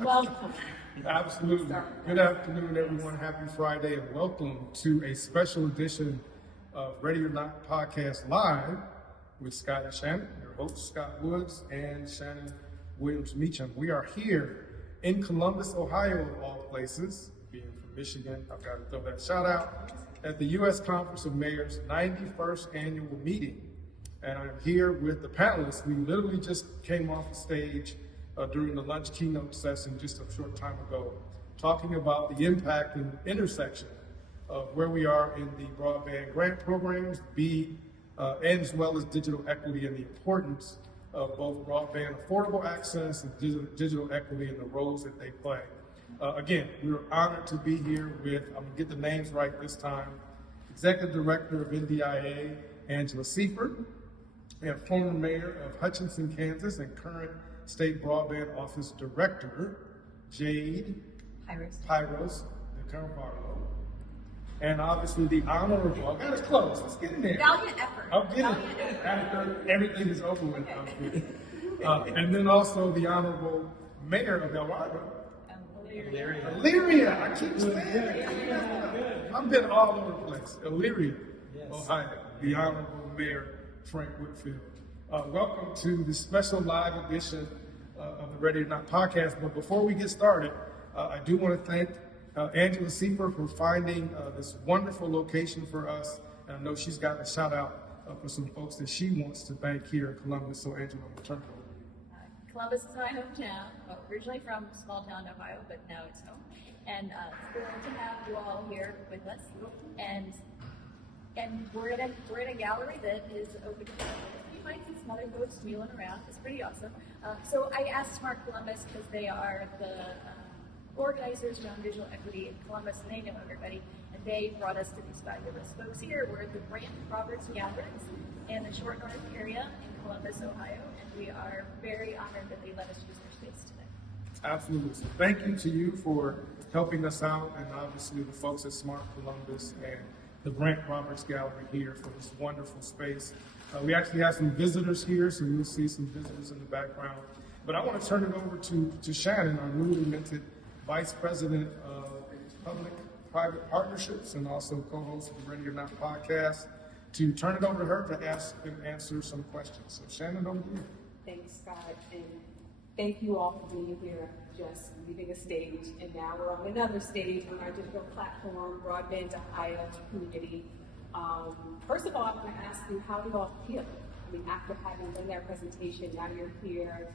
Welcome. Absolutely. Good afternoon, everyone. Happy Friday, and welcome to a special edition of Ready or Not Podcast Live with Scott and Shannan, your hosts, Scott Woods and Shannan Williams-Mitchem. We are here in Columbus, Ohio, of all places. Being from Michigan, I've got to throw that shout out at the U.S. Conference of Mayors 91st annual meeting. And I'm here with the panelists. We literally just came off the stage during the lunch keynote session just a short time ago, talking about the impact and intersection of where we are in the broadband grant programs, and as well as digital equity and the importance of both broadband affordable access and digital equity and the roles that they play. Again, we are honored to be here with, I'm going to get the names right this time, Executive Director of NDIA, Angela Siefer, and former Mayor of Hutchinson, Kansas, and current State Broadband Office Director, Jade, Piros, and Carvalho. And obviously the honorable, I got us close, let's get in there. Valiant effort. I'm getting it. After everything is over with. Okay. And then also the honorable Mayor of Elyria. I keep saying it. I've been all over the place. Elyria, Ohio. The honorable Mayor Frank Whitfield. Welcome to the special live edition of the Ready or Not podcast. But before we get started, I do want to thank Angela Siefer for finding this wonderful location for us. And I know she's got a shout out for some folks that she wants to thank here in Columbus. So Angela, I'm going to turn it over. Columbus is my hometown. Well, originally from small town Ohio, but now it's home. And it's thrilled to have you all here with us. And we're in a gallery that is open to you might see some other folks wheeling around. It's pretty awesome. So I asked Smart Columbus because they are the organizers around digital equity in Columbus, and they know everybody. And they brought us to these fabulous folks here. We're at the Brand Roberts Gatherings in the Short North area in Columbus, Ohio, and we are very honored that they let us use their space today. Absolutely. So thank you to you for helping us out, and obviously the folks at Smart Columbus and the Brand Roberts Gallery here for this wonderful space. We actually have some visitors here, so you'll see some visitors in the background. But I want to turn it over to Shannan, our newly minted Vice President of Public-Private Partnerships and also co-host of the Ready or Not podcast, to turn it over to her to ask and answer some questions. So Shannan, over to you. Thanks, Scott, and thank you all for being here, just leaving a stage, and now we're on another stage on our digital platform, Broadband Ohio community. First of all, I'm going to ask you, how do you all feel? I mean, after having done that presentation, now you're here,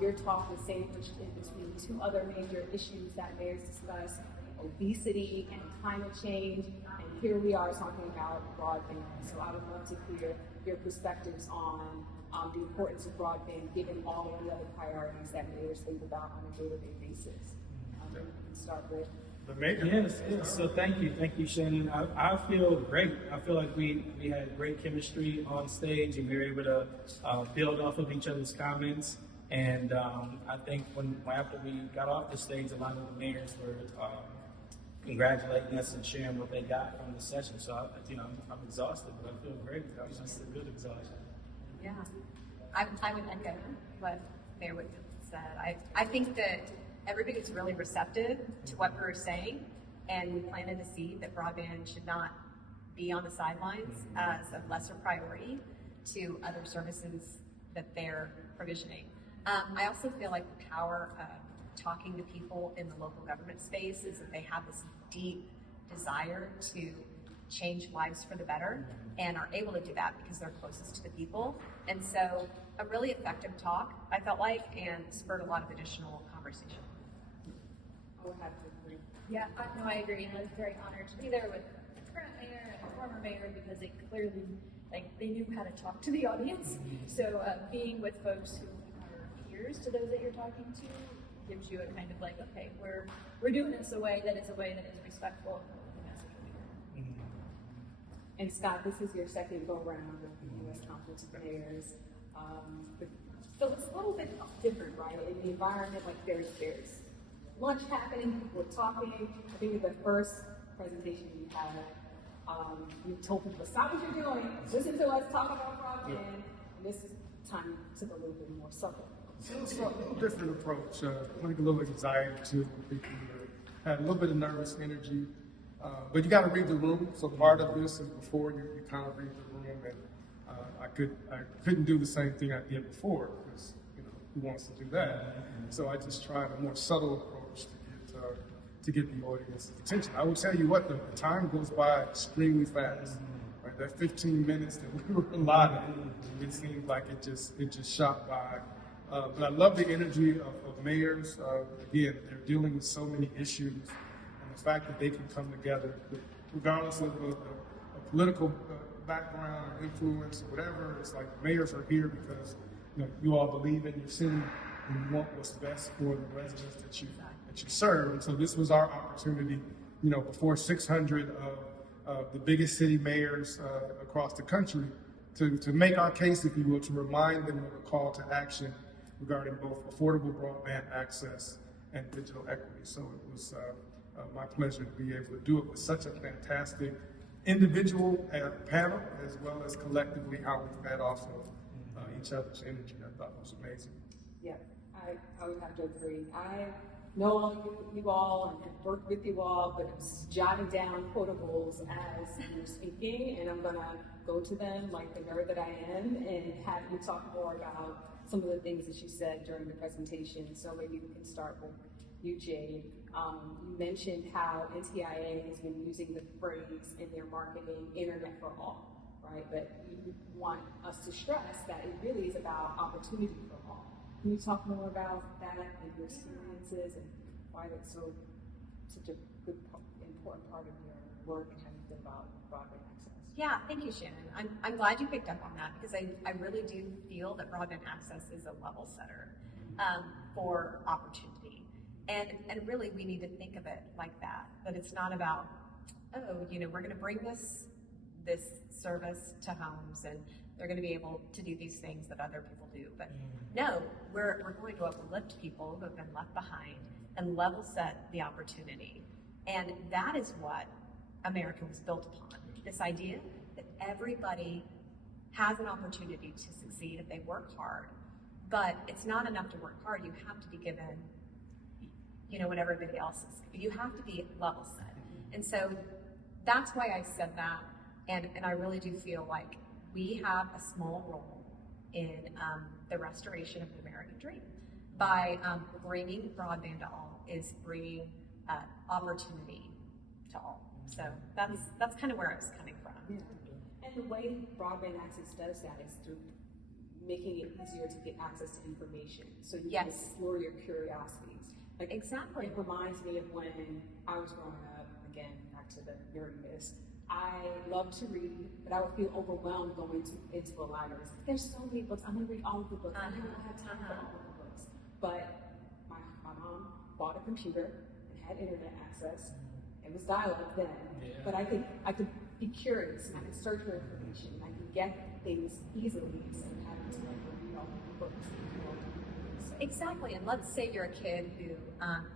you're talking sandwiched in between two other major issues that mayors discuss, obesity and climate change, and here we are talking about broadband. So I would love to hear your perspectives on the importance of broadband, given all of the other priorities that mayors think about on a day-to-day basis. We can start with the mayor. Yes. So thank you, Shannan. I feel great. I feel like we had great chemistry on stage, and we were able to build off of each other's comments. And I think after we got off the stage, a lot of the mayors were congratulating us and sharing what they got from the session. So I'm exhausted, but I feel great. That was just a good exhaustion. Yeah, I would echo what Mayor Whitfield said. I think that everybody's really receptive to what we're saying, and we planted a seed that broadband should not be on the sidelines as a lesser priority to other services that they're provisioning. I also feel like the power of talking to people in the local government space is that they have this deep desire to change lives for the better and are able to do that because they're closest to the people. And so a really effective talk, I felt like, and spurred a lot of additional conversation. I'll have to agree. Yeah, I agree. And I was very honored to be there with the current mayor and the former mayor because they clearly, they knew how to talk to the audience. So being with folks who are peers to those that you're talking to gives you a kind of okay, we're doing this a way that is respectful of the message we're hearing. And Scott, this is your second go-round with the U.S. Conference of Mayors. So it's a little bit different, right? In the environment, there's lunch happening, people are talking. I think in the first presentation you had, you told people, stop what you're doing, listen to us, talk about broadband. And this time took a little bit more subtle So it's a little different approach. Like a little anxiety too. People had a little bit of nervous energy, but you got to read the room. So part of this is before you kind of read the room, and I couldn't do the same thing I did before because who wants to do that? So I just tried a more subtle approach to get the audience's attention. I will tell you what, the time goes by extremely fast. Right? That 15 minutes that we were allotted, it seemed like it just shot by. But I love the energy of mayors. Again, they're dealing with so many issues, and the fact that they can come together, regardless of a political background or influence or whatever. It's like mayors are here because you all believe in your city and you want what's best for the residents that you serve. And so this was our opportunity, before 600 of the biggest city mayors across the country to make our case, if you will, to remind them of a call to action regarding both affordable broadband access and digital equity. So it was my pleasure to be able to do it with such a fantastic individual panel, as well as collectively how we fed off of each other's energy. I thought was amazing. Yeah, I would have to agree. I know all of you all and have worked with you all, but I was jotting down quotables as you were speaking, and I'm going to go to them like the nerd that I am and have you talk more about some of the things that you said during the presentation. So maybe we can start with you, Jade. You mentioned how NTIA has been using the phrase in their marketing, internet for all, right? But you want us to stress that it really is about opportunity for all. Can you talk more about that and your experiences and why that's such a good, important part of your work and how you think about broadband access? Yeah, thank you, Shannon. I'm glad you picked up on that because I really do feel that broadband access is a level setter for opportunity. And really we need to think of it like that it's not about, we're going to bring this service to homes and they're going to be able to do these things that other people do. But no, we're going to uplift people who have been left behind and level set the opportunity. And that is what America was built upon. This idea that everybody has an opportunity to succeed if they work hard. But it's not enough to work hard. You have to be given what everybody else is. You have to be level set. And so that's why I said that. And I really do feel like we have a small role in the restoration of the American dream. By bringing broadband to all is bringing opportunity to all. So that's kind of where I was coming from. Yeah. And the way broadband access does that is through making it easier to get access to information. So you can explore your curiosities. Exactly. It reminds me of when I was growing up, again, back to the nerdiness. I love to read, but I would feel overwhelmed going into a library. There's so many books. I'm going to read all of the books. I don't have time for all of the books. But my mom bought a computer and had internet access. It was dial-up then. Yeah. But I could be curious and I could search for information. I could get things easily instead of having to read all of the books. Exactly, and let's say you're a kid who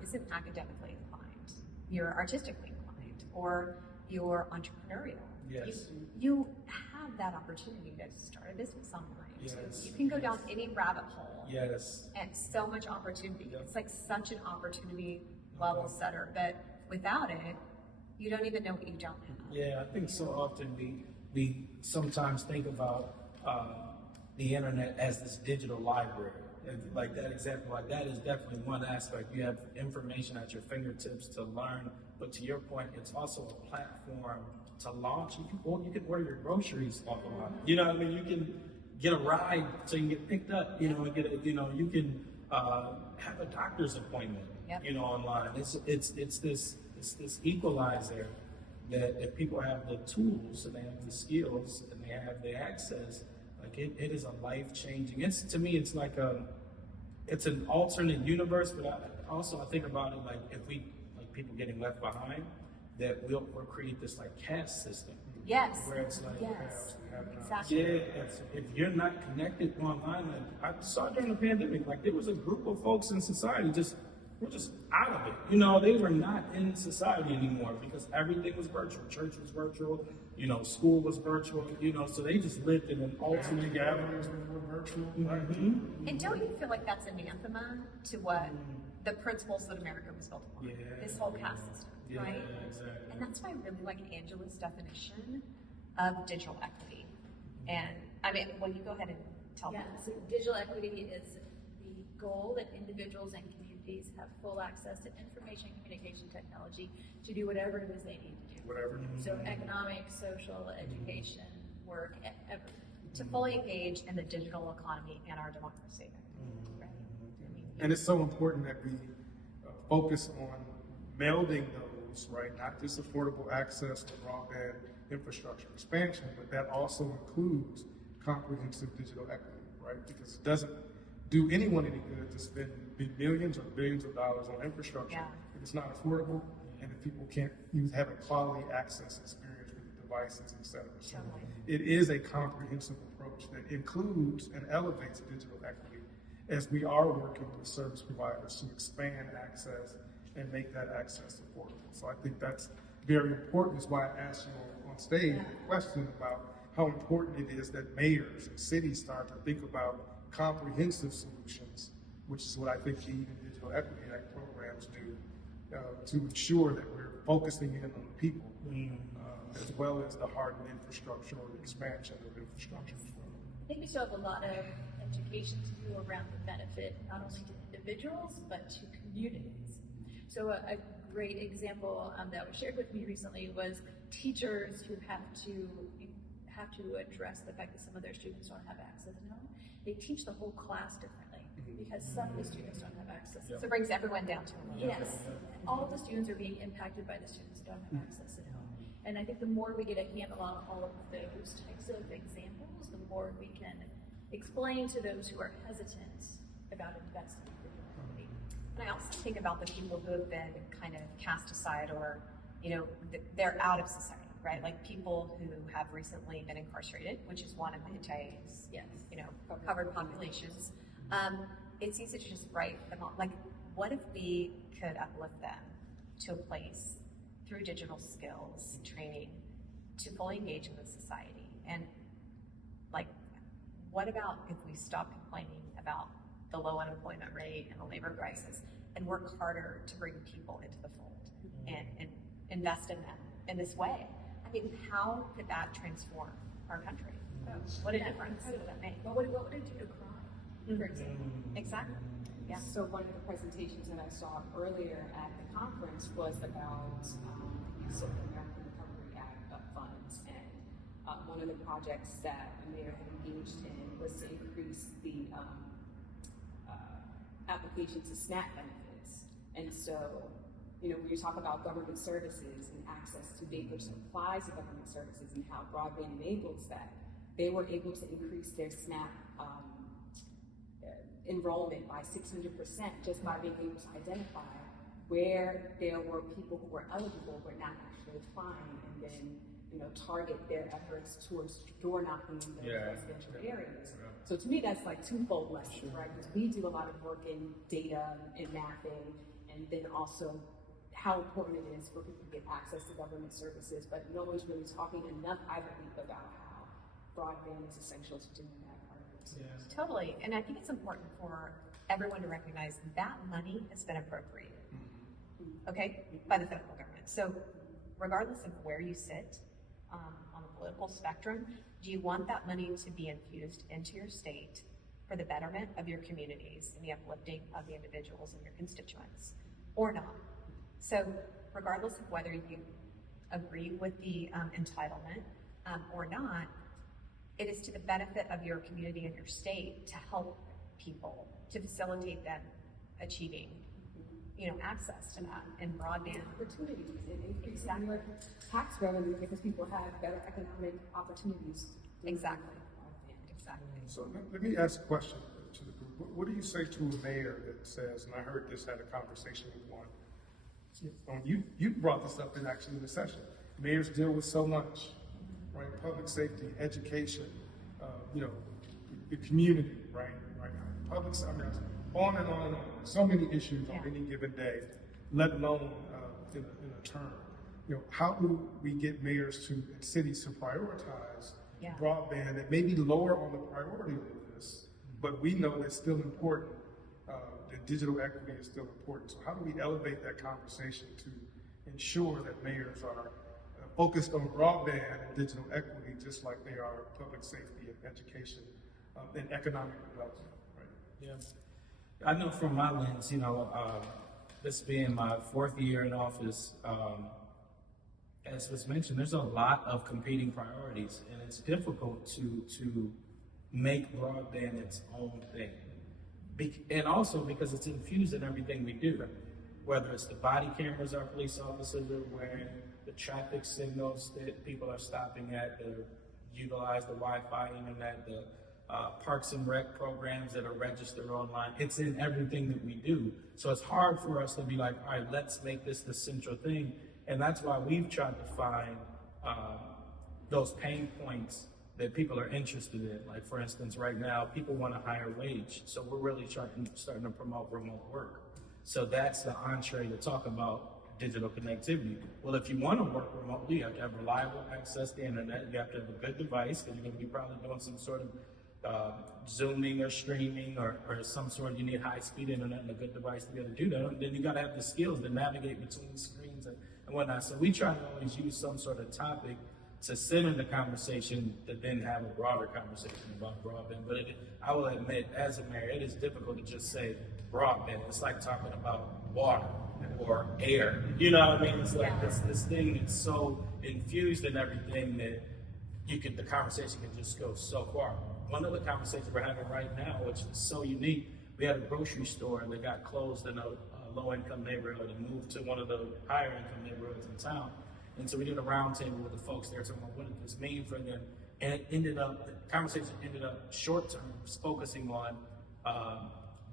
isn't academically inclined, you're artistically inclined, or you're entrepreneurial. Yes. You have that opportunity to start a business online. Yes. You can go down any rabbit hole. Yes. And so much opportunity. Yep. It's like such an opportunity level setter, but without it, you don't even know what you don't have. Yeah, I think so often we sometimes think about the internet as this digital library. And like that example, like that is definitely one aspect. You have information at your fingertips to learn, but to your point, it's also a platform to launch. You can order your groceries online. You know what I mean? You can get a ride so you can get picked up. And you can have a doctor's appointment. Yep. Online. It's this equalizer that if people have the tools and they have the skills and they have the access. Like it is a life-changing. To me, it's like it's an alternate universe. But I think about it like if people getting left behind, that we'll create this like caste system. Yes. Where it's like, Exactly. if you're not connected online, like I saw during the pandemic, like there was a group of folks in society just were just out of it. You know, they were not in society anymore because everything was virtual. Church was virtual, you know, school was virtual, you know, so they just lived in an alternate gatherings were virtual. Mm-hmm. And don't you feel like that's anathema to what the principles that America was built upon? Yeah. This whole caste system, Yeah, right? exactly. And that's why I really like Angela's definition of digital equity. And I mean, will you go ahead and tell Yeah, me? so digital equity is the goal that individuals and communities have full access to information communication technology to do whatever it is they need to do. Whatever. So economic, social, education, work, everything. To fully engage in the digital economy and our democracy. Right? I mean, And it's so important that we focus on melding those, right? Not just affordable access to broadband infrastructure expansion, but that also includes comprehensive digital equity, right? Because it doesn't do anyone any good to spend millions or billions of dollars on infrastructure if it's not affordable and if people can't have a quality access experience with the devices, et cetera. So it is a comprehensive approach that includes and elevates digital equity as we are working with service providers to expand access and make that access affordable. So I think that's very important. That's why I asked you on stage a question about how important it is that mayors and cities start to think about comprehensive solutions, which is what I think the Even Digital Equity Act programs do to ensure that we're focusing in on the people as well as the hardened infrastructure or the expansion of infrastructure as well. I think we still have a lot of education to do around the benefit, not only to individuals, but to communities. So a great example that was shared with me recently was teachers who have to address the fact that some of their students don't have access now. They teach the whole class differently because some of the students don't have access. So it brings everyone down to a level. Yes, all of the students are being impacted by the students who don't have access at home. And I think the more we get a handle on all of those types of examples, the more we can explain to those who are hesitant about investing in digital equity. And I also think about the people who have been kind of cast aside or, you know, they're out of society, right? Like people who have recently been incarcerated, which is one of Italy's, you know, covered populations. It's easy to just write them off. Like, what if we could uplift them to a place through digital skills, training, to fully engage with society? And like, what about if we stop complaining about the low unemployment rate and the labor crisis and work harder to bring people into the fold and invest in them in this way? I mean, how could that transform our country? What a difference would that make? What would it do to crime, for example? Exactly. Yeah. So one of the presentations that I saw earlier at the conference was about the use of the American Recovery Act funds, and one of the projects that the mayor had engaged in was to increase the application to SNAP benefits. And so, you know, when you talk about government services and access to basic supplies of government services and how broadband enables that, they were able to increase their SNAP enrollment by 600% just by being able to identify where there were people who were eligible but not actually applying, and then, you know, target their efforts towards door knocking in those residential areas. So to me, that's like twofold lessons, right? Because we do a lot of work in data and mapping, and then also how important it is for people to get access to government services, but no one's really talking enough, I believe, about how broadband is essential to doing that part of it. Totally. And I think it's important for everyone to recognize that money has been appropriated, okay, by the federal government. So regardless of where you sit on the political spectrum, do you want that money to be infused into your state for the betterment of your communities and the uplifting of the individuals and your constituents, or not? So regardless of whether you agree with the entitlement or not, it is to the benefit of your community and your state to help people, to facilitate them achieving, you know, access to that and broadband Opportunities and increasing your tax revenue because people have better economic opportunities. Exactly. Exactly. So let me ask a question to the group. What do you say to a mayor that says, and I heard this, had a conversation with one, you brought this up in the session. Mayors deal with so much, right? Public safety, education, you know, the community, right? Public, I mean, on and on and on. so many issues on any given day, let alone in a term. How do we get mayors and cities to prioritize broadband and maybe lower on the priority list, but we know it's still important. That digital equity is still important. So how do we elevate that conversation to ensure that mayors are focused on broadband and digital equity, just like they are public safety and education and economic development, right? Yeah. I know from my lens, this being my 4th year in office, as was mentioned, there's a lot of competing priorities, and it's difficult to make broadband its own thing. And also because it's infused in everything we do, whether it's the body cameras our police officers are wearing, the traffic signals that people are stopping at, that utilize the Wi-Fi internet, the Parks and Rec programs that are registered online. It's in everything that we do. So it's hard for us to be like, all right, let's make this the central thing. And that's why we've tried to find those pain points that people are interested in. Like, for instance, right now, people want a higher wage. So we're really starting to promote remote work. So that's the entree to talk about digital connectivity. Well, if you want to work remotely, you have to have reliable access to the internet. You have to have a good device, because you're going to be probably doing some sort of Zooming or streaming or some sort. You need high-speed internet and a good device to be able to do that. And then you got to have the skills to navigate between screens and whatnot. So we try to always use some sort of topic to center the conversation, to then have a broader conversation about broadband. But I will admit, as a mayor, it is difficult to just say broadband. It's like talking about water or air. You know what I mean? It's like this thing that's so infused in everything that the conversation can just go so far. One of the conversations we're having right now, which is so unique, we had a grocery store that got closed in a low-income neighborhood and moved to one of the higher-income neighborhoods in town. And so we did a roundtable with the folks there talking about what did this mean for them. And the conversation ended up short-term focusing on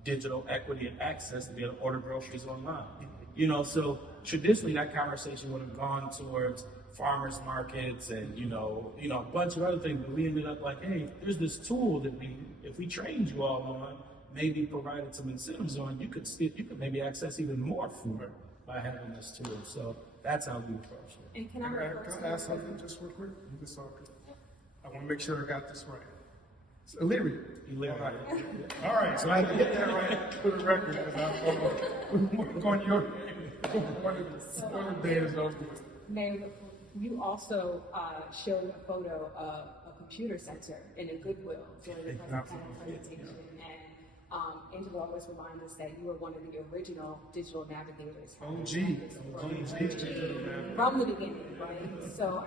digital equity and access to be able to order groceries online. So traditionally that conversation would have gone towards farmers markets and, a bunch of other things. But we ended up like, hey, there's this tool that if we trained you all on, maybe provided some incentives on, you could maybe access even more food by having this tool. So that's how we approach it. And can I ask something just real quick? I want to make sure I got this right. It's Elyria. All right, so I had to get that right for the record, because I'm on your one of the days over. Mayor, you also showed a photo of a computer center in a Goodwill during the presentation. And Angela always reminds us that you were one of the original digital navigators. From the beginning, right? So,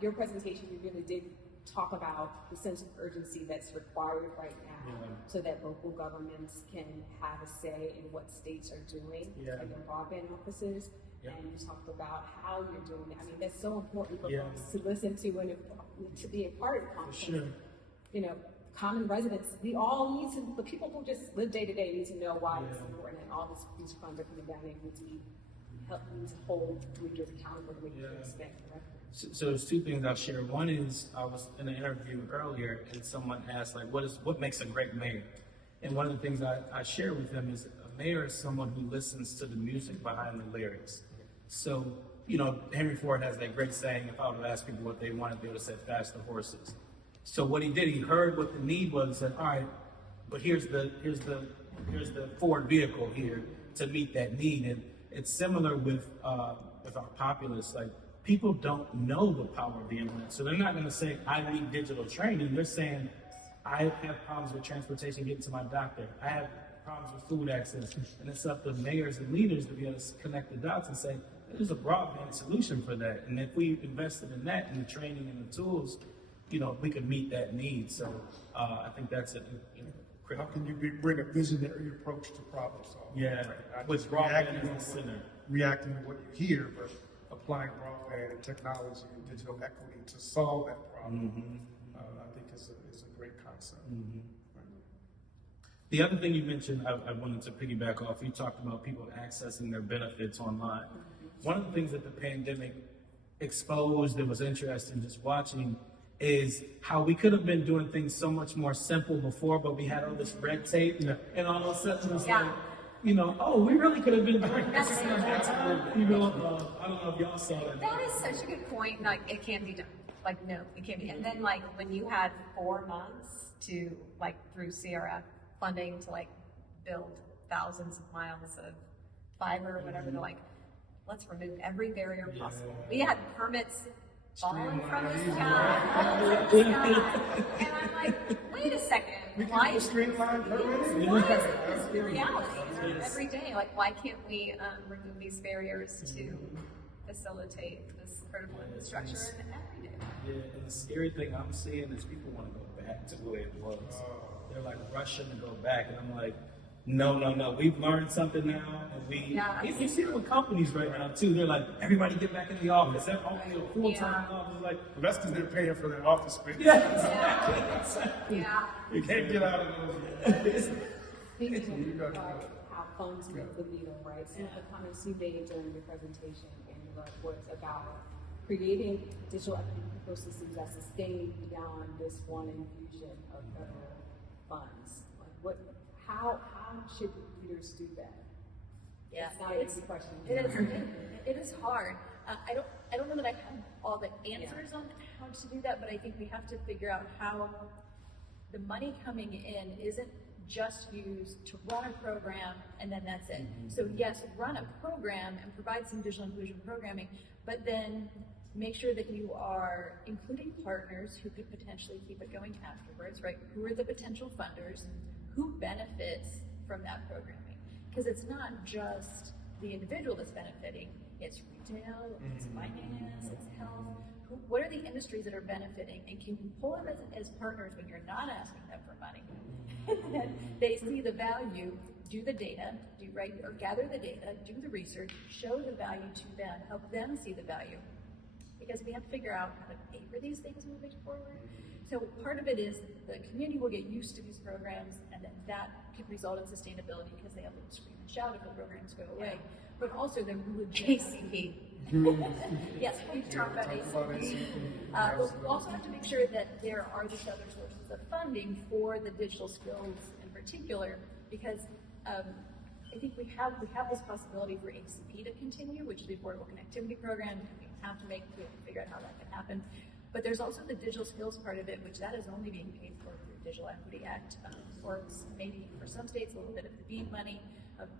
your presentation, you really did talk about the sense of urgency that's required right now, so that local governments can have a say in what states are doing in their broadband offices. And you talked about how you're doing it. That's so important for folks to listen to and to be a part of the conversation. Sure. Common residents, we all need to, the people who just live day to day need to know why it's important, and all these funds are coming down. They need to hold leaders accountable to what you expect. So there's two things I'll share. One is, I was in an interview earlier and someone asked, what makes a great mayor? And one of the things I share with them is a mayor is someone who listens to the music behind the lyrics. So, Henry Ford has that great saying, if I would ask people what they wanted, they would have said faster horses. So what he did, he heard what the need was and said, all right, but here's the Ford vehicle here to meet that need. And it's similar with our populace. Like, people don't know the power of the internet. So they're not going to say, I need digital training. They're saying, I have problems with transportation getting to my doctor. I have problems with food access. And it's up to mayors and leaders to be able to connect the dots and say, there's a broadband solution for that. And if we invested in that, in the training and the tools, we could meet that need. So I think that's it. How can you bring a visionary approach to problem solving? Yeah, with broadband in the center. Reacting to what you hear, but applying broadband and technology and digital equity to solve that problem. I think is a great concept. The other thing you mentioned, I wanted to piggyback off, you talked about people accessing their benefits online. One of the things that the pandemic exposed that was interesting just watching is how we could have been doing things so much more simple before, but we had all this red tape, and all of a sudden it's like, oh, we really could have been doing this that time. I don't know if y'all saw that. That is such a good point. Like, it can't be done. Like, no, it can't be. And then, like, when you had 4 months to, like, through CRF funding to, like, build thousands of miles of fiber or whatever, they're like, let's remove every barrier possible. We had permits falling from the sky. And I'm like, wait a second. Why is streamline permitting? this the reality every day? Like, why can't we remove these barriers to facilitate this critical infrastructure every day? Yeah, and the scary thing I'm seeing is people want to go back to the way it was. They're like rushing to go back, and I'm like, no. We've learned something now, and you see it with companies right now too. They're like, everybody get back in the office. They're only a full-time office. Like, Well, that's because they're paying for their office space. exactly. Yeah. You can't get out of those. Speaking of how funds move the needle, right? Some of the comments you made during your presentation, Angela, was about creating digital equity ecosystems that sustain beyond this one infusion of federal funds. Like, how should leaders do that? Yeah, It's not an easy question. It is hard. I don't know that I have all the answers on how to do that, but I think we have to figure out how the money coming in isn't just used to run a program and then that's it. So yes, run a program and provide some digital inclusion programming, but then make sure that you are including partners who could potentially keep it going afterwards, right? Who are the potential funders? Who benefits from that programming? Because it's not just the individual that's benefiting, it's retail, it's finance, it's health. What are the industries that are benefiting? And can you pull them as partners when you're not asking them for money? And then they see the value, do the data, or gather the data, do the research, show the value to them, help them see the value. Because we have to figure out how to pay for these things moving forward. So part of it is the community will get used to these programs, and then that could result in sustainability because they have to scream and shout if the programs go away. But also the ACP. Yes, we've talked about ACP. But we also have to make sure that there are these other sources of funding for the digital skills in particular, because I think we have this possibility for ACP to continue, which is the Affordable Connectivity Program, and we have to figure out how that can happen. But there's also the digital skills part of it, which that is only being paid for through Digital Equity Act, or maybe for some states a little bit of the BEAD money.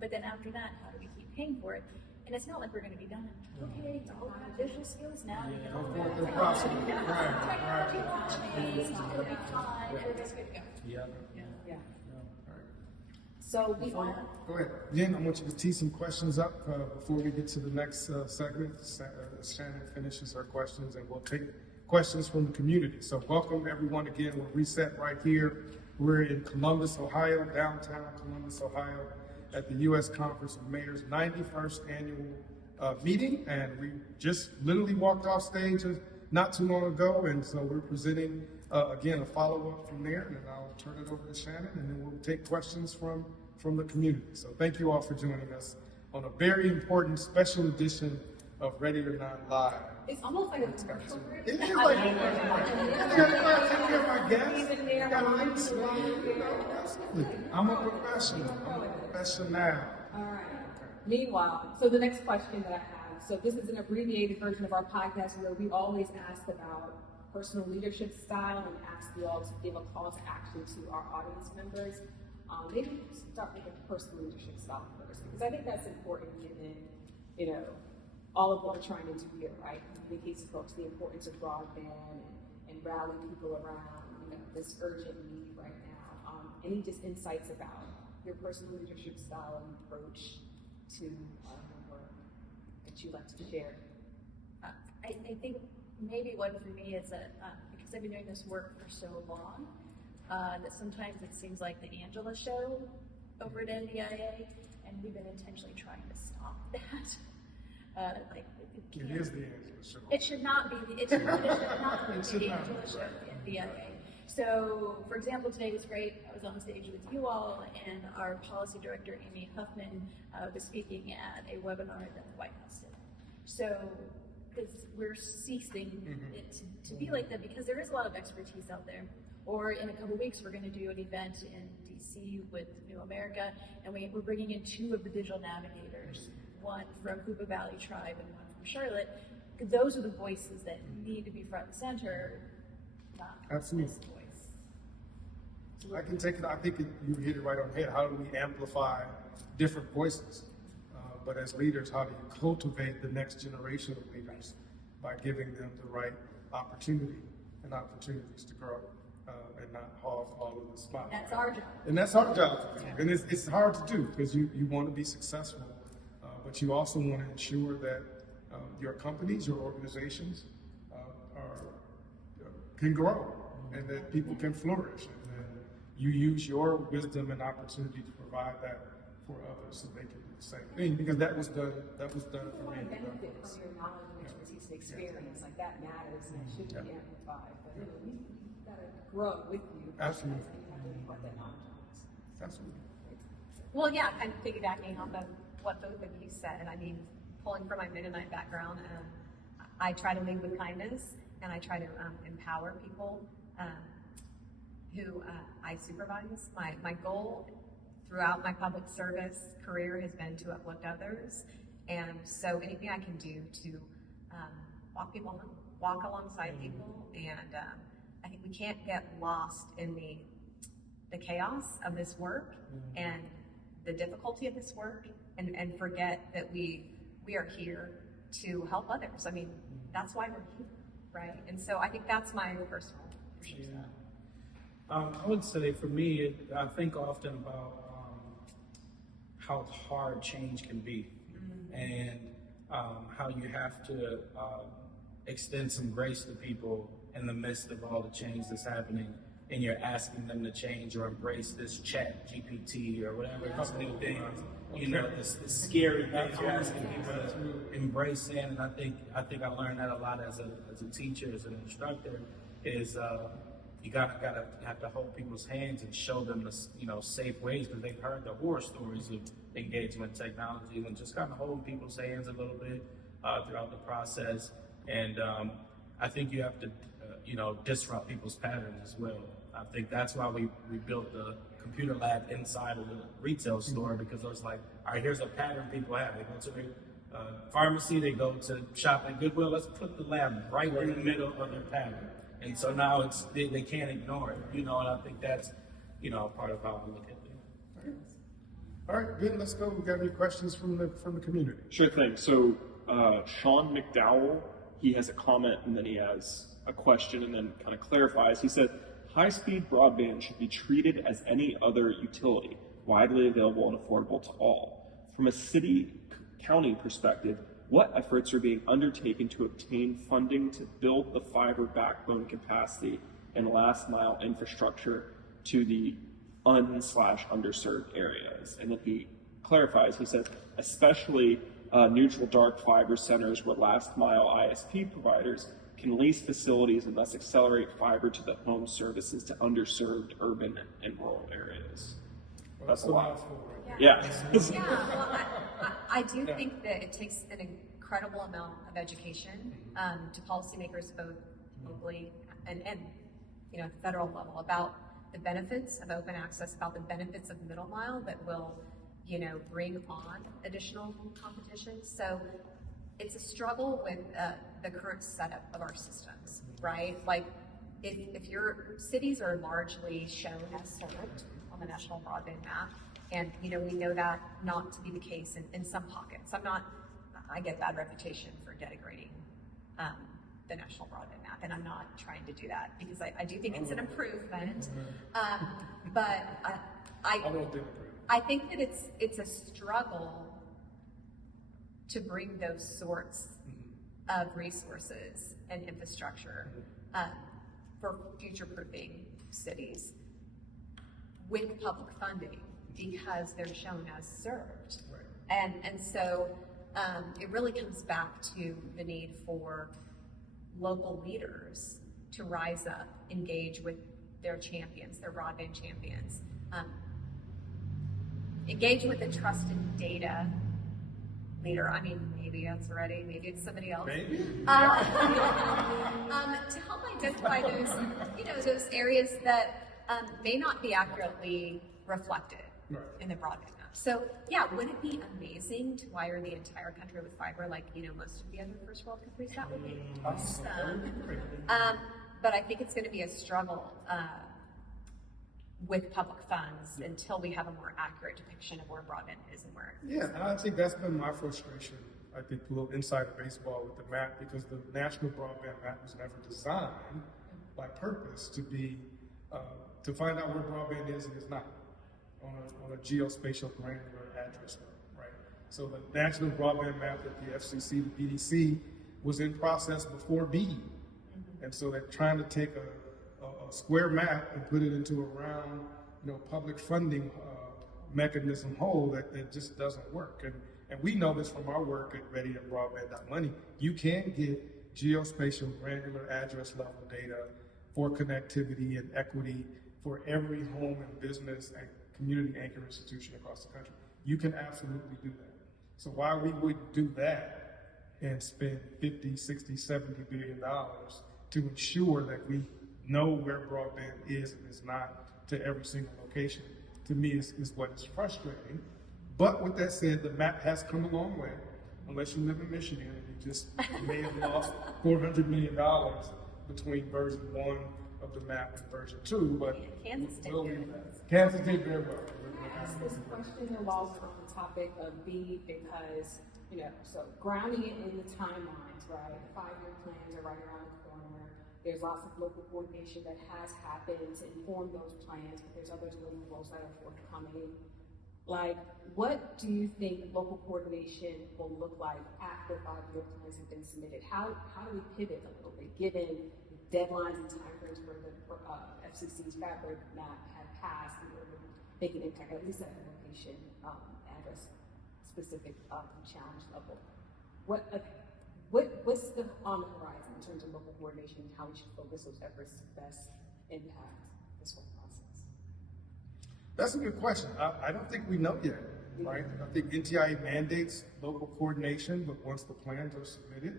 But then after that, how do we keep paying for it? And it's not like we're going to be done. Okay, it's all about digital skills now. Technology will change. It'll be fine. Everybody's good to go. Yeah. So Go ahead. Jen, I want you to tee some questions up before we get to the next segment. Shannan finishes her questions, and we'll take questions from the community. So welcome everyone again. We'll reset right here. We're in Columbus, Ohio, downtown Columbus, Ohio, at the U.S. Conference of Mayors 91st annual meeting, and we just literally walked off stage not too long ago, and so we're presenting again a follow-up from there, and then I'll turn it over to Shannan, and then we'll take questions from the community. So thank you all for joining us on a very important special edition of Ready or Not Live. it's almost like a commercial break. It is like a take care of my guests. I'm a professional. All right. Meanwhile, so the next question that I have, so this is an abbreviated version of our podcast where we always ask about personal leadership style and ask you all to give a call to action to our audience members. Maybe start with a personal leadership style first, because I think that's important given, all of what we're trying to do here, right? Communicate to folks the importance of broadband and rally people around, this urgent need right now. Any just insights about your personal leadership style and approach to your work that you'd like to share? I think maybe one for me is that because I've been doing this work for so long, that sometimes it seems like the Angela show over at NDIA, and we've been intentionally trying to stop that. It is the Angela show. It should not be. It should not be the Angela show at NDIA. So, for example, today was great. I was on the stage with you all, and our policy director, Amy Huffman, was speaking at a webinar that the White House did. So, because we're ceasing it to be like that, because there is a lot of expertise out there. Or in a couple weeks, we're going to do an event in DC with New America, and we're bringing in 2 of the digital navigators, one from Cooper Valley Tribe and one from Charlotte. Those are the voices that need to be front and center, not Absolutely. this voice. I can take it. I think you hit it right on the head. How do we amplify different voices? But as leaders, how do you cultivate the next generation of leaders by giving them the right opportunity and opportunities to grow and not hog all of the spotlight? That's our job. And that's our job to do. And it's hard to do because you want to be successful, but you also want to ensure that your companies, your organizations can grow and that people can flourish. And you use your wisdom and opportunity to provide that for others so they can do the same thing, because that was done People for want me. to benefit from your knowledge and expertise and experience. Like that matters and that should be amplified. But we've got to grow with you. Absolutely. And you have to impart that knowledge on us. Absolutely. Well, yeah, kind of piggybacking on what both of you said. I mean, pulling from my Mennonite background, I try to lead with kindness, and I try to empower people who I supervise. My goal throughout my public service career has been to uplift others, and so anything I can do to walk people home, walk alongside people, and I think we can't get lost in the chaos of this work and the difficulty of this work, and forget that we are here to help others. I mean, that's why we're here, right? And so I think that's my personal appreciation to that. I would say for me, I think often about how hard change can be, and how you have to extend some grace to people in the midst of all the change that's happening, and you're asking them to change or embrace this chat GPT or whatever this new thing, this scary thing you're asking people to embrace in. And I think I learned that a lot as a teacher, as an instructor, is you gotta have to hold people's hands and show them the safe ways, because they've heard the horror stories of engagement technology, and just kind of holding people's hands a little bit throughout the process. And I think you have to disrupt people's patterns as well. I think that's why we built the computer lab inside of the retail store, because it was like, all right, here's a pattern people have. They go to the pharmacy, they go to shop at Goodwill. Let's put the lab right in the middle of their pattern. And so now they can't ignore it, and I think that's, part of how we look at it. All right, good. Let's go. We got any questions from the community? Sure thing. So Sean McDowell, he has a comment and then he has a question and then kind of clarifies. He said, high-speed broadband should be treated as any other utility, widely available and affordable to all. From a city-county perspective, what efforts are being undertaken to obtain funding to build the fiber backbone capacity and last-mile infrastructure to the underserved areas? And then he clarifies, he says, especially neutral dark fiber centers where last-mile ISP providers can lease facilities and thus accelerate fiber to the home services to underserved urban and rural areas. Well, That's a lot. Yeah. Well, I do think that it takes an incredible amount of education to policymakers both locally and at the federal level about the benefits of open access, about the benefits of middle mile that will, bring on additional competition. So it's a struggle with the current setup of our systems, right? Like if your cities are largely shown as served on the national broadband map, and we know that not to be the case in some pockets. I get bad reputation for denigrating the national broadband map, and I'm not trying to do that because I do think it's an improvement. But I think that it's a struggle to bring those sorts of resources and infrastructure for future-proofing cities with public funding, because they're shown as served. Right. And so it really comes back to the need for local leaders to rise up, engage with their champions, their broadband champions, engage with a trusted data leader. I mean, maybe that's already, maybe it's somebody else. Maybe. To help identify those areas that may not be accurately reflected Right. in the broadband map. So yeah, would it be amazing to wire the entire country with fiber like, most of the other first world countries? That would be awesome. But I think it's going to be a struggle with public funds until we have a more accurate depiction of where broadband is and where Yeah, and I think that's been my frustration. I think a little inside baseball with the map, because the national broadband map was never designed by purpose to be to find out where broadband is and is not on a geospatial granular address level, right? So the national broadband map that the FCC, the BDC, was in process before BE, and so they're trying to take a square map and put it into a round, public funding mechanism hole that just doesn't work. And we know this from our work at Ready and Broadband.money. You can get geospatial granular address level data for connectivity and equity for every home and business and community anchor institution across the country. You can absolutely do that. So why we would do that and spend 50, 60, 70 billion dollars to ensure that we know where broadband is and is not to every single location, to me is what is frustrating. But with that said, the map has come a long way. Unless you live in Michigan and you just may have lost $400 million between version 1 of the map and version 2, but Kansas did Kansas did very well. I ask this question while we're on the topic of BEAD because, so grounding it in the timelines, right? The 5-year plans are right around the corner. There's lots of local coordination that has happened to inform those plans, but there's other deliverables that are forthcoming. Like, what do you think local coordination will look like after 5-year plans have been submitted? How do we pivot a little bit, given deadlines and timeframes for the FCC's fabric map have passed in order to make an impact, at least at the location address specific challenge level? What's on the horizon in terms of local coordination and how we should focus those efforts to best impact this whole process? That's a good question. I don't think we know yet, right? I think NTIA mandates local coordination, but once the plans are submitted,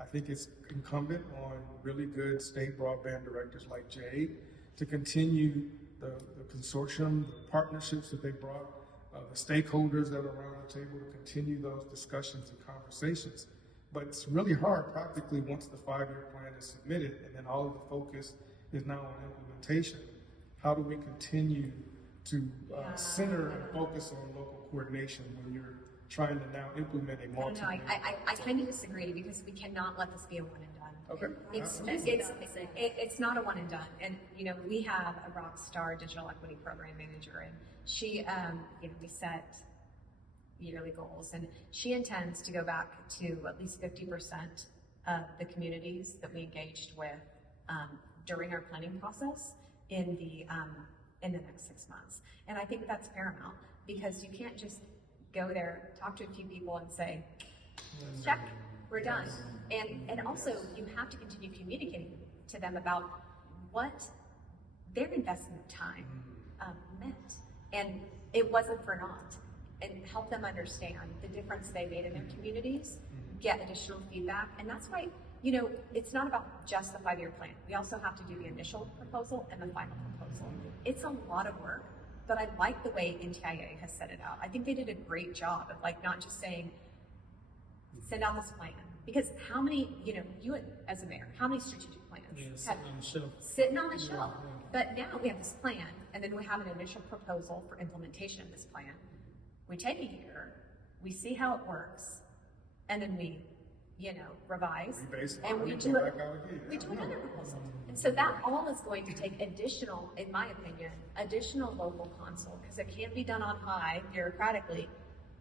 I think it's incumbent on really good state broadband directors like Jade to continue the consortium, the partnerships that they brought, the stakeholders that are around the table to continue those discussions and conversations. But it's really hard practically once the 5-year plan is submitted and then all of the focus is now on implementation. How do we continue to center and focus on local coordination when you're trying to now implement a multi? I kind of disagree because we cannot let this be a one and done. Okay. It's not a one and done. And we have a rock star digital equity program manager, and she we set yearly goals, and she intends to go back to at least 50% of the communities that we engaged with during our planning process in the next 6 months. And I think that's paramount because you can't just go there, talk to a few people and say, check, we're done. And also you have to continue communicating to them about what their investment of time meant. And it wasn't for naught. And help them understand the difference they made in their communities, get additional feedback. And that's why, it's not about just the 5-year plan. We also have to do the initial proposal and the final proposal. It's a lot of work, but I like the way NTIA has set it out. I think they did a great job of not just saying, send out this plan. Because how many, you as a mayor, how many strategic plans sitting on the shelf? But now we have this plan, and then we have an initial proposal for implementation of this plan. We take a year, we see how it works, and then we, revise, and we do another proposal. And so that all is going to take additional, in my opinion, additional local consult, because it can't be done on high bureaucratically.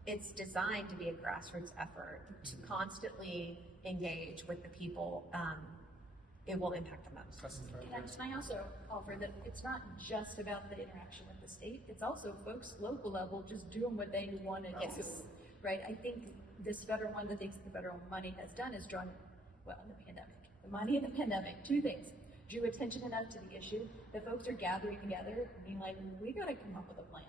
It's designed to be a grassroots effort to constantly engage with the people it will impact the most. And I also offer that it's not just about the interaction with the state, it's also folks local level just doing what they want to do, right? I think one of the things the federal money has done is drawn, in the pandemic, the money in the pandemic, 2 things. Drew attention enough to the issue that folks are gathering together and being like, we got to come up with a plan.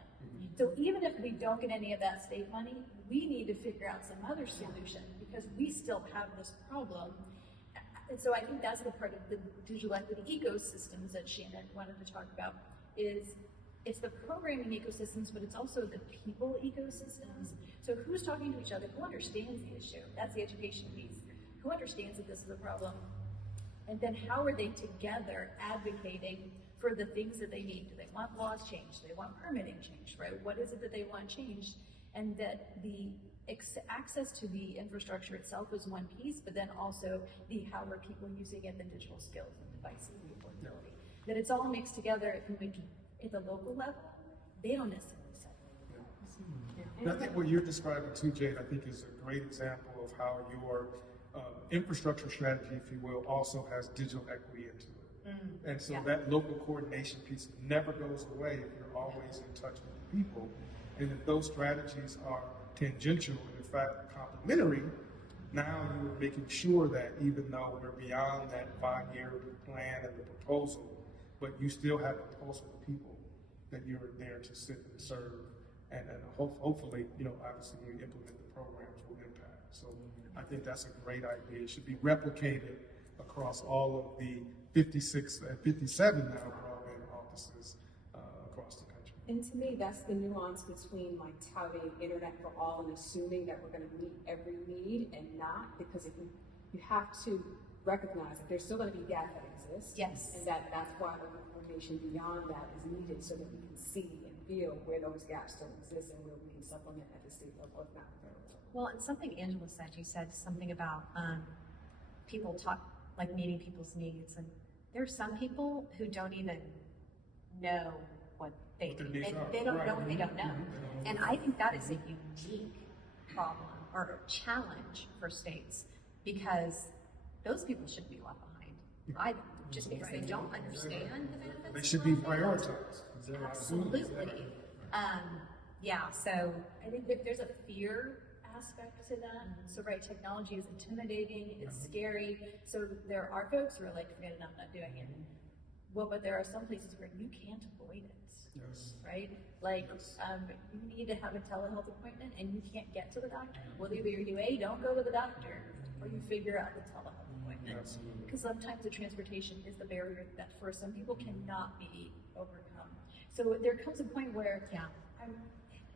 So even if we don't get any of that state money, we need to figure out some other solution because we still have this problem. And so I think that's the part of the digital equity ecosystems that Shannan wanted to talk about is it's the programming ecosystems, but it's also the people ecosystems. So who's talking to each other? Who understands the issue? That's the education piece. Who understands that this is a problem? And then how are they together advocating for the things that they need? Do they want laws changed? Do they want permitting changed, right? What is it that they want changed? And that the access to the infrastructure itself is one piece, but then also the how are people using it, the digital skills and devices, the affordability. That it's all mixed together at the local level. They don't necessarily separate. And I think what you're describing too, Jade, I think is a great example of how your infrastructure strategy, if you will, also has digital equity into it. And so that local coordination piece never goes away if you're always in touch with the people. And if those strategies are tangential and in fact complementary, now you're making sure that even though we're beyond that 5-year plan and the proposal, but you still have a pulse of the people that you're there to sit and serve. And hopefully, obviously when we implement the programs will impact. So I think that's a great idea. It should be replicated across all of the 56 and 57 now broadband offices across the country. And to me, that's the nuance between like touting internet for all and assuming that we're going to meet every need and not, because if you have to recognize that there's still going to be gaps that exist. Yes. And that's why the information beyond that is needed so that we can see and feel where those gaps still exist and where we can supplement at the state level, if not federal level. Well, and something Angela said, you said something about people like meeting people's needs. And there are some people who don't even know what they need. They don't know what they don't know. And I think that is a unique problem or challenge for states, because those people shouldn't be left behind either, just because they don't understand the benefits. They should be prioritized. Absolutely. So I think that there's a fear aspect to that. So technology is intimidating, it's scary. So there are folks who are like, forget it, I'm not doing it. Well, but there are some places where you can't avoid it. Yes. Right? You need to have a telehealth appointment and you can't get to the doctor. Well, either you don't go to the doctor, or you figure out the telehealth appointment. Absolutely. Because sometimes the transportation is the barrier that for some people cannot be overcome. So there comes a point where,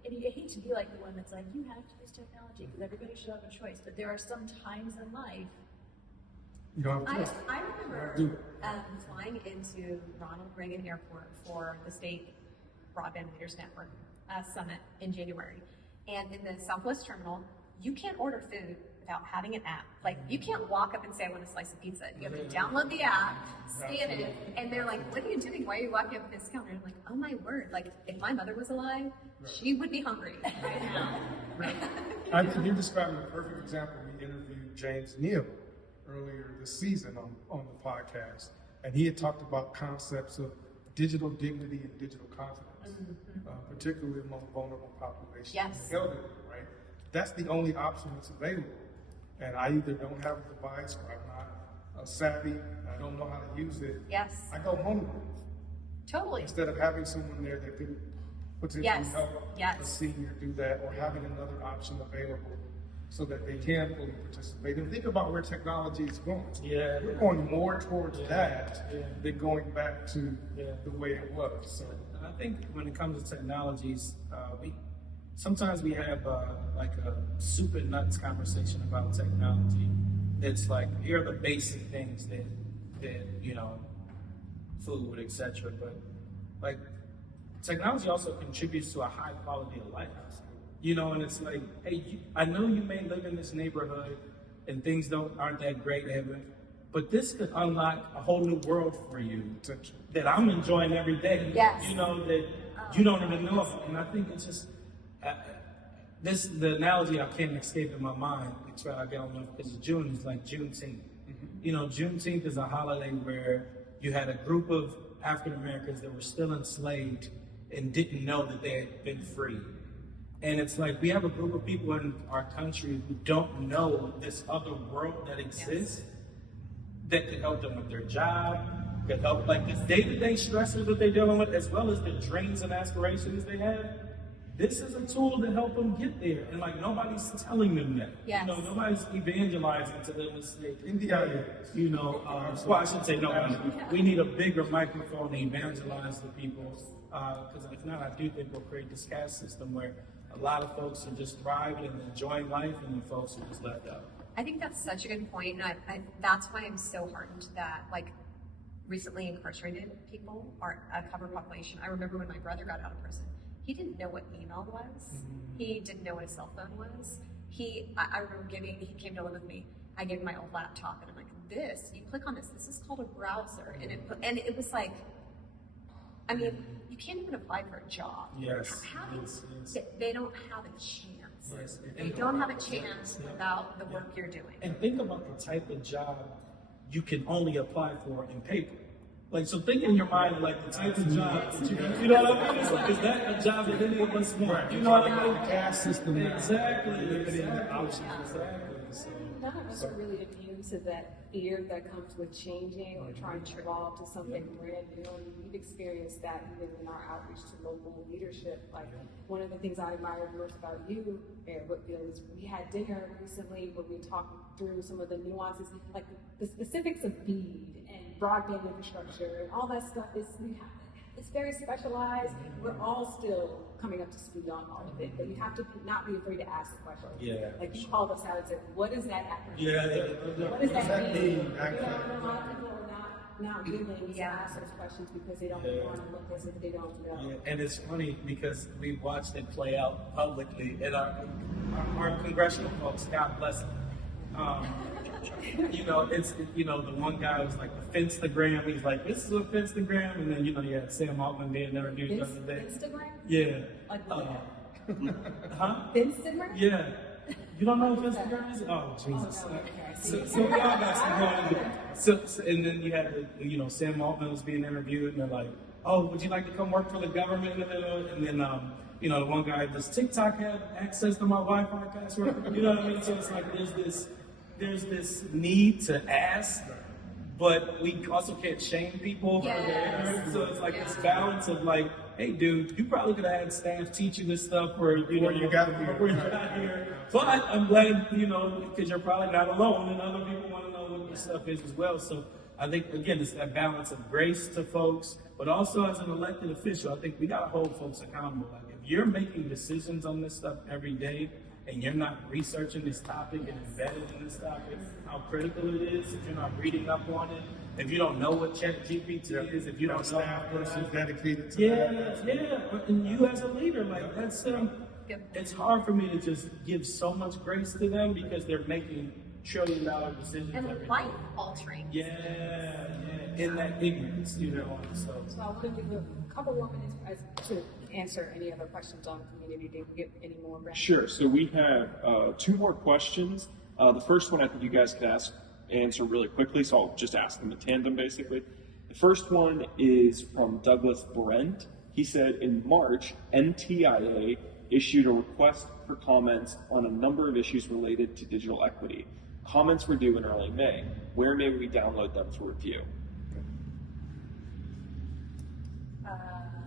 and you hate to be like the one that's like, you have to use technology because everybody should have a choice. But there are some times in life. You don't have a choice. I remember flying into Ronald Reagan Airport for the state Broadband Leaders Network Summit in January. And in the Southwest Terminal, you can't order food without having an app. Like, you can't walk up and say, I want a slice of pizza. You have to download the app, scan it, and they're like, what are you doing? Why are you walking up this counter? And I'm like, oh my word. Like, if my mother was alive, she would be hungry right now. I think you're describing a perfect example. We interviewed James Neal earlier this season on the podcast, and he had talked about concepts of digital dignity and digital confidence, particularly among vulnerable populations. Yes. Elderly, right? That's the only option that's available. And I either don't have a device, or I'm not savvy, I don't know how to use it. Yes. I go home. Totally. Instead of having someone there that could potentially help a senior do that, or having another option available so that they can fully participate. And think about where technology is going. We're going more towards that than going back to the way it was. So I think when it comes to technologies, sometimes we have like a super nuts conversation about technology. It's like, here are the basic things that food, etc. But like, technology also contributes to a high quality of life. And it's like, hey, I know you may live in this neighborhood and things aren't that great, but this could unlock a whole new world for you that I'm enjoying every day. Yes. That you don't even know of. And I think it's just, the analogy I can't escape in my mind, I don't know, because June is like Juneteenth. Juneteenth is a holiday where you had a group of African Americans that were still enslaved and didn't know that they had been free. And it's like, we have a group of people in our country who don't know this other world that exists that could help them with their job, could help like the day-to-day stresses that they're dealing with, as well as the dreams and aspirations they have. this is a tool to help them get there. And like nobody's telling them that. Yes. You know, nobody's evangelizing to them to say, NDIA. you know, well, I shouldn't say nobody. We need a bigger microphone to evangelize the people. Because if not, I do think we'll create this caste system where a lot of folks are just thriving and enjoying life, and then folks are just left out. I think that's such a good point, and that's why I'm so heartened that, like, recently incarcerated people are a covered population. I remember when my brother got out of prison, he didn't know what email was. He didn't know what a cell phone was. I remember he came to live with me. I gave him my old laptop, and I'm like, you click on this is called a browser. And it was like, I mean, you can't even apply for a job. Yes. They don't have a chance. Yes. They don't have a chance without the work you're doing. And think about the type of job you can only apply for in paper. Like, so think in your mind, like, the type of job that you know what I mean? It's like, is that a job that any of us want? Right. You know what I mean? The caste system. Exactly. Limiting the options. Exactly. So, None of us are really immune to that fear that comes with changing or trying to evolve to something brand new. And we've experienced that even in our outreach to local leadership. Like, one of the things I admire most about you, Mayor Whitfield, is we had dinner recently where we talked through some of the nuances, like the specifics of BEAD and broadband infrastructure and all that stuff. It's very specialized. We're all still coming up to speed on all of it, but you have to not be afraid to ask the question. Yeah. Like, you called us out and said, what is that acronym? yeah. What does that mean? mean? A lot of people are not willing to ask those questions because they don't want to look as if they don't know. Yeah, and it's funny because we watched it play out publicly, and our congressional folks, God bless them. You know, the one guy was like the Finstagram. He's like, this is a Finstagram, and then you had Sam Altman being interviewed the other day. Instagram? Yeah. Like what? Huh? Instagram? Yeah. You don't know what Instagram is? Oh, Jesus. Oh, no, okay. So we all got some going to do. So, and then you had, Sam Altman was being interviewed, and they're like, oh, would you like to come work for the government? And then, the one guy, does TikTok have access to my Wi-Fi password? You know what I mean? So it's like there's this need to ask, but we also can't shame people for their ignorance. So it's like this balance of like, hey, dude, you probably could have had staff teach you this stuff where you got here. But I'm glad, because you're probably not alone, and other people want to know what this stuff is as well. So I think, again, it's that balance of grace to folks, but also as an elected official, I think we got to hold folks accountable. Like, if you're making decisions on this stuff every day, and you're not researching this topic and embedded in this topic, how critical it is, if you're not reading up on it, if you don't know what ChatGPT is, if you don't know staff person dedicated to that. Yeah, and you as a leader, like that's it's hard for me to just give so much grace to them because they're making $trillion decisions every And day. life altering. Yeah, in that ignorance, So So I want to give a couple more minutes to answer any other questions on the community. Did we get any more? Sure. So we have 2 more questions. The first one I think you guys could answer really quickly, so I'll just ask them in tandem, basically. The first one is from Douglas Brent. He said, in March, NTIA issued a request for comments on a number of issues related to digital equity. Comments were due in early May. Where may we download them for review?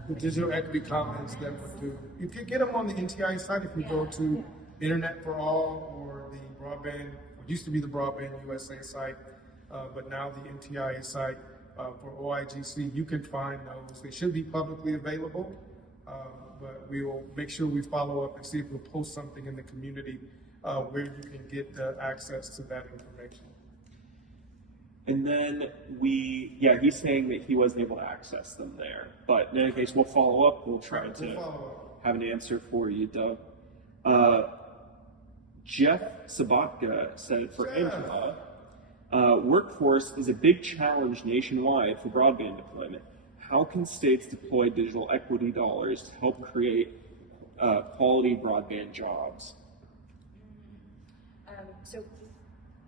The digital equity comments that were due. You can get them on the NTIA site if you go to Internet for All or the Broadband, what used to be the Broadband USA site, but now the NTIA site for OIGC. You can find those. They should be publicly available, but we will make sure we follow up and see if we'll post something in the community where you can get access to that information. And then he's saying that he wasn't able to access them there. But in any case, we'll follow up. We'll try to have an answer for you, Doug. Jeff Sabatka said for Angela, workforce is a big challenge nationwide for broadband deployment. How can states deploy digital equity dollars to help create quality broadband jobs? So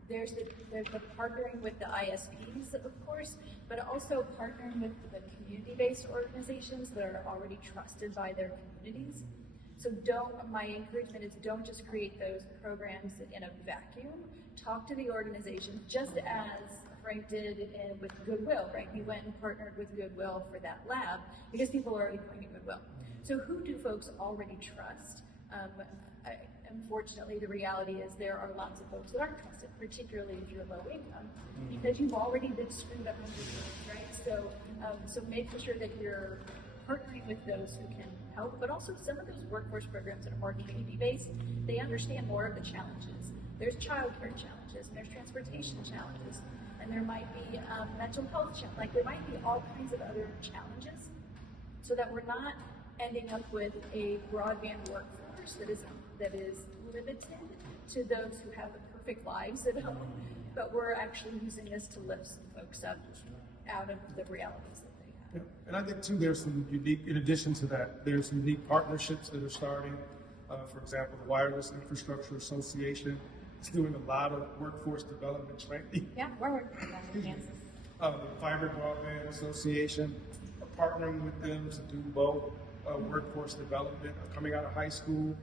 there's the partnering with the ISPs, of course, but also partnering with the community-based organizations that are already trusted by their communities. So my encouragement is don't just create those programs in a vacuum. Talk to the organizations, just as Frank did with Goodwill, right? He went and partnered with Goodwill for that lab because people are already going to Goodwill. So who do folks already trust? Unfortunately, the reality is there are lots of folks that aren't trusted, particularly if you're low income, because you've already been screwed up on your things, right? So making sure that you're partnering with those who can help, but also some of those workforce programs that are more community-based, they understand more of the challenges. There's childcare challenges, and there's transportation challenges, and there might be mental health challenges. Like there might be all kinds of other challenges, so that we're not ending up with a broadband workforce that is limited to those who have the perfect lives at home, but we're actually using this to lift some folks up out of the realities that they have. Yeah. And I think too, there's some unique, in addition to that, there's some unique partnerships that are starting. For example, the Wireless Infrastructure Association is doing a lot of workforce development training. Yeah, we're working on that in Kansas. The Fiber Broadband Association, partnering with them to do both workforce development coming out of high school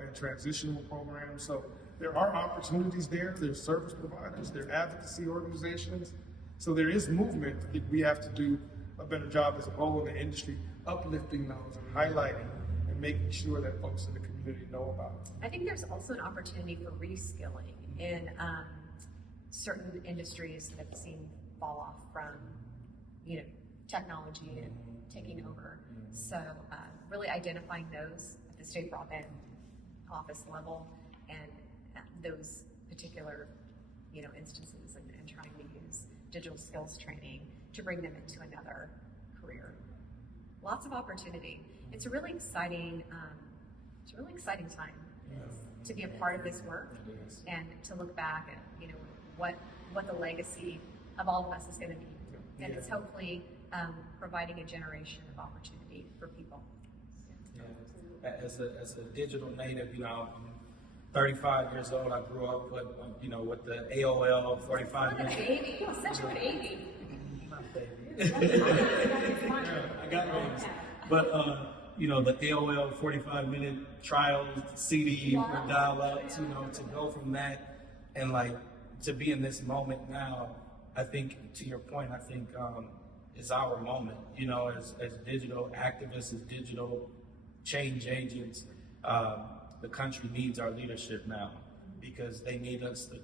and transitional programs. So there are opportunities there. There's service providers, there are advocacy organizations. So there is movement. I think we have to do a better job as a whole in the industry, uplifting those and highlighting and making sure that folks in the community know about it. I think there's also an opportunity for reskilling in certain industries that have seen fall off from, technology and taking over. So really identifying those at the state broadband office level and those particular, instances and trying to use digital skills training to bring them into another career. Lots of opportunity. It's a really exciting time to be a part of this work and to look back at, what the legacy of all of us is going to be. And it's hopefully providing a generation of opportunity for people. Yeah. As a digital native, I'm 35 years old. I grew up with, with the AOL 45 minute. Baby, such a baby. Not a baby. I got babies. But, the AOL 45-minute trial CD with dial-up, to go from that and to be in this moment now, I think, to your point, is our moment, as digital activists, as digital change agents. The country needs our leadership now because they need us to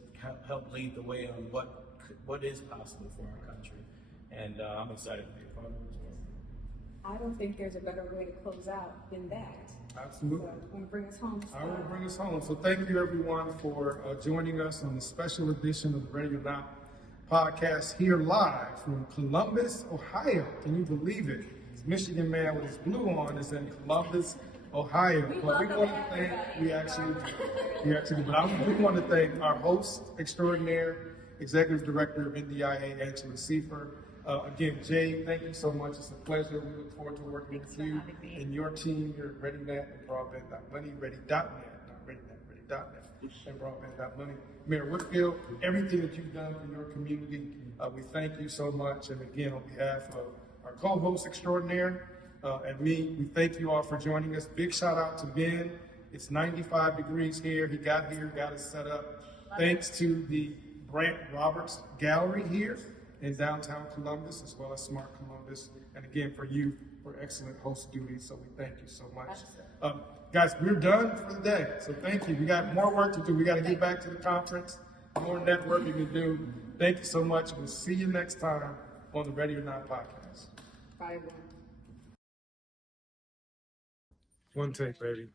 help lead the way on what is possible for our country. And I'm excited to be a part of it as well. I don't think there's a better way to close out than that. Absolutely. So, want to bring us home? I will bring us home. So thank you everyone for joining us on the special edition of the Ready or Not podcast here live from Columbus, Ohio. Can you believe it? This Michigan man with his blue on is in Columbus, Ohio. But we want to thank, we want to thank our host extraordinaire, Executive Director of NDIA, Angela Siefer. Again, Jade, thank you so much. It's a pleasure. We look forward to working with you and your team here at ReadyNet and Broadband.money, Ready.net, not ReadyNet, Ready.net, and Broadband.money. Mayor Whitfield, everything that you've done for your community, we thank you so much. And again, on behalf of our co-host extraordinaire and me, we thank you all for joining us. Big shout out to Ben. It's 95 degrees here. He got here, got us set up. Thanks to the Brant Roberts Gallery here in downtown Columbus, as well as Smart Columbus. And again, for you, for excellent host duties. So we thank you so much. Guys, we're done for the day. So thank you. We got more work to do. We got to get back to the conference, more networking to do. Thank you so much. We'll see you next time on the Ready or Not podcast. Bye, everyone. One take, baby.